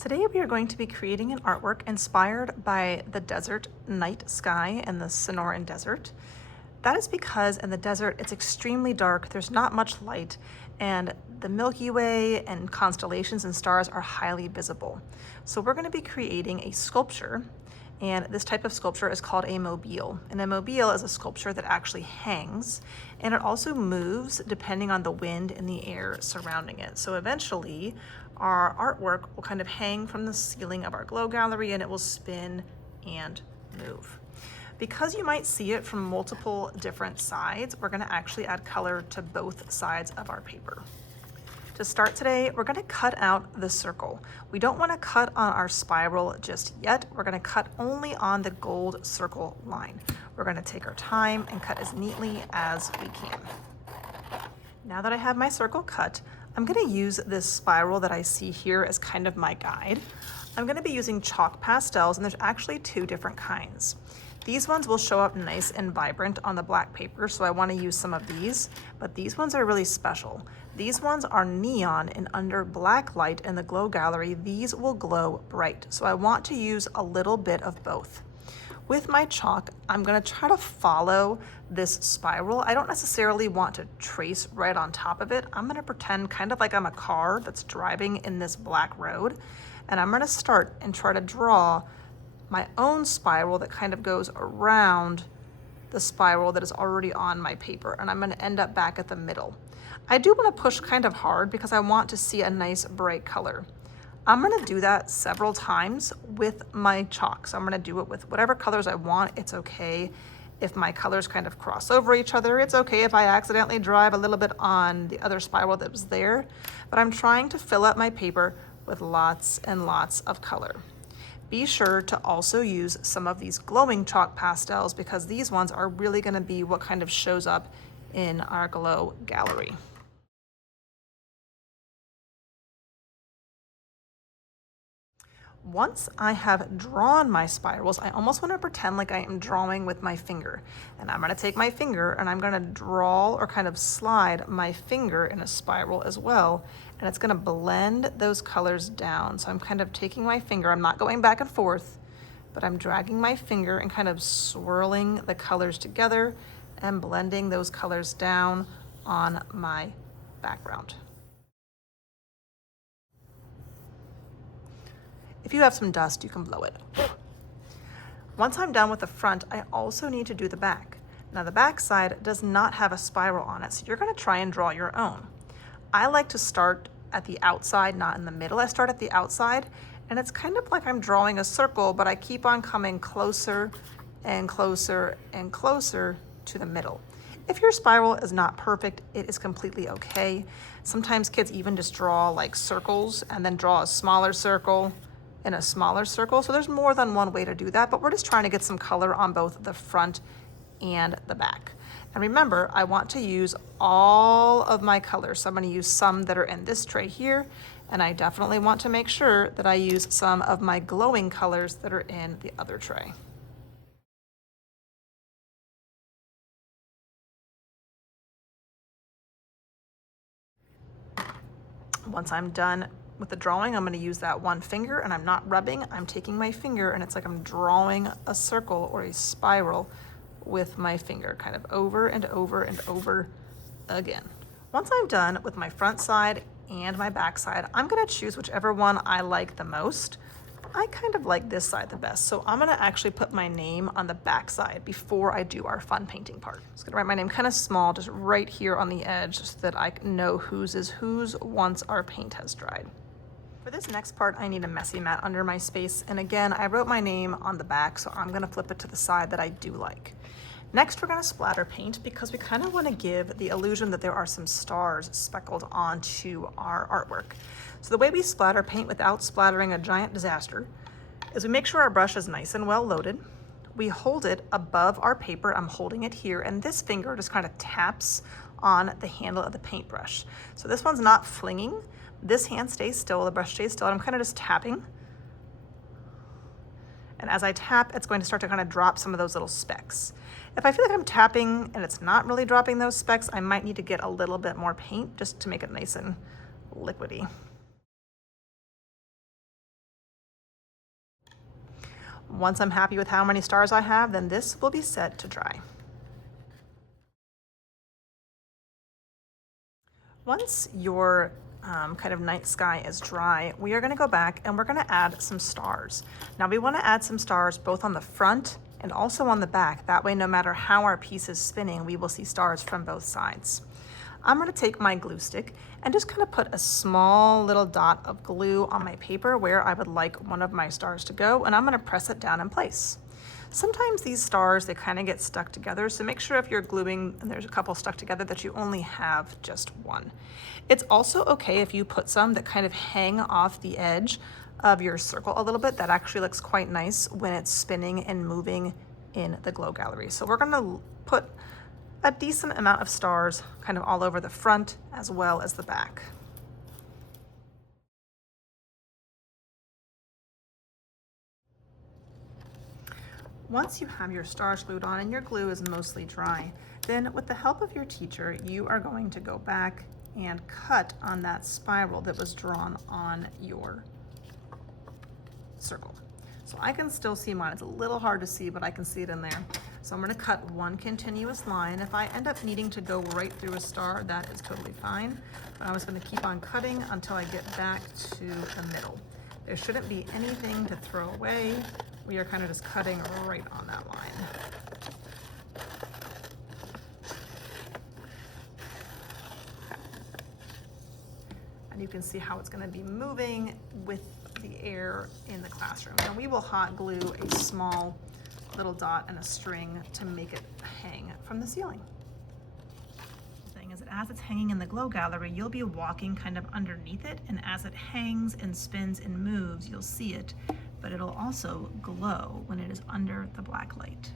Today we are going to be creating an artwork inspired by the desert night sky in the Sonoran Desert. That is because in the desert it's extremely dark, there's not much light, and the Milky Way and constellations and stars are highly visible. So we're going to be creating a sculpture, and this type of sculpture is called a mobile. And a mobile is a sculpture that actually hangs, and it also moves depending on the wind and the air surrounding it. So eventually our artwork will kind of hang from the ceiling of our glow gallery, and it will spin and move. Because you might see it from multiple different sides, we're going to actually add color to both sides of our paper. To start today, we're going to cut out the circle. We don't want to cut on our spiral just yet. We're going to cut only on the gold circle line. We're going to take our time and cut as neatly as we can. Now that I have my circle cut, I'm going to use this spiral that I see here as kind of my guide. I'm going to be using chalk pastels, and there's actually two different kinds. These ones will show up nice and vibrant on the black paper, so I want to use some of these, but these ones are really special. These ones are neon, and under black light in the glow gallery, these will glow bright. So I want to use a little bit of both. With my chalk, I'm going to try to follow this spiral. I don't necessarily want to trace right on top of it. I'm going to pretend kind of like I'm a car that's driving in this black road, and I'm going to start and try to draw my own spiral that kind of goes around the spiral that is already on my paper, and I'm going to end up back at the middle. I do want to push kind of hard because I want to see a nice bright color. I'm going to do that several times with my chalk. So I'm going to do it with whatever colors I want. It's okay if my colors kind of cross over each other. It's okay if I accidentally drive a little bit on the other spiral that was there, but I'm trying to fill up my paper with lots and lots of color. Be sure to also use some of these glowing chalk pastels because these ones are really going to be what kind of shows up in our glow gallery. Once I have drawn my spirals, I almost want to pretend like I am drawing with my finger. And I'm going to take my finger and I'm going to draw or kind of slide my finger in a spiral as well. And it's going to blend those colors down. So I'm kind of taking my finger, I'm not going back and forth, but I'm dragging my finger and kind of swirling the colors together and blending those colors down on my background. If you have some dust, you can blow it. Once I'm done with the front, I also need to do the back. Now the back side does not have a spiral on it, so you're going to try and draw your own. I like to start at the outside, not in the middle. I start at the outside, and it's kind of like I'm drawing a circle, but I keep on coming closer and closer and closer to the middle. If your spiral is not perfect, it is completely okay. Sometimes kids even just draw like circles and then draw a smaller circle in a smaller circle. So there's more than one way to do that, but we're just trying to get some color on both the front and the back. And remember, I want to use all of my colors. So I'm going to use some that are in this tray here, and I definitely want to make sure that I use some of my glowing colors that are in the other tray. Once I'm done with the drawing, I'm going to use that one finger, and I'm not rubbing, I'm taking my finger, and it's like I'm drawing a circle or a spiral with my finger, kind of over and over and over again. Once I'm done with my front side and my back side, I'm going to choose whichever one I like the most. I kind of like this side the best, so I'm going to actually put my name on the back side before I do our fun painting part. I'm just going to write my name kind of small, just right here on the edge, so that I know whose is whose once our paint has dried. For this next part, I need a messy mat under my space, and again, I wrote my name on the back, so I'm going to flip it to the side that I do like. Next, we're going to splatter paint because we kind of want to give the illusion that there are some stars speckled onto our artwork. So the way we splatter paint without splattering a giant disaster is we make sure our brush is nice and well loaded. We hold it above our paper. I'm holding it here, and this finger just kind of taps on the handle of the paintbrush. So this one's not flinging. This hand stays still, the brush stays still, and I'm kind of just tapping. And as I tap, it's going to start to kind of drop some of those little specks. If I feel like I'm tapping and it's not really dropping those specks, I might need to get a little bit more paint just to make it nice and liquidy. Once I'm happy with how many stars I have, then this will be set to dry. Once your kind of night sky is dry, we are going to go back and we're going to add some stars. Now we want to add some stars both on the front and also on the back. That way, no matter how our piece is spinning, we will see stars from both sides. I'm going to take my glue stick and just kind of put a small little dot of glue on my paper where I would like one of my stars to go, and I'm going to press it down in place. Sometimes these stars, they kind of get stuck together, so make sure if you're gluing and there's a couple stuck together that you only have just one. It's also okay if you put some that kind of hang off the edge of your circle a little bit. That actually looks quite nice when it's spinning and moving in the glow gallery. So we're going to put a decent amount of stars kind of all over the front as well as the back. Once you have your stars glued on and your glue is mostly dry, then with the help of your teacher, you are going to go back and cut on that spiral that was drawn on your circle. So I can still see mine. It's a little hard to see, but I can see it in there. So I'm going to cut one continuous line. If I end up needing to go right through a star, that is totally fine. But I'm just going to keep on cutting until I get back to the middle. There shouldn't be anything to throw away. We are kind of just cutting right on that line. And you can see how it's going to be moving with the air in the classroom. And we will hot glue a small little dot and a string to make it hang from the ceiling. The thing is that as it's hanging in the glow gallery, you'll be walking kind of underneath it, and as it hangs and spins and moves, you'll see it, but it'll also glow when it is under the black light.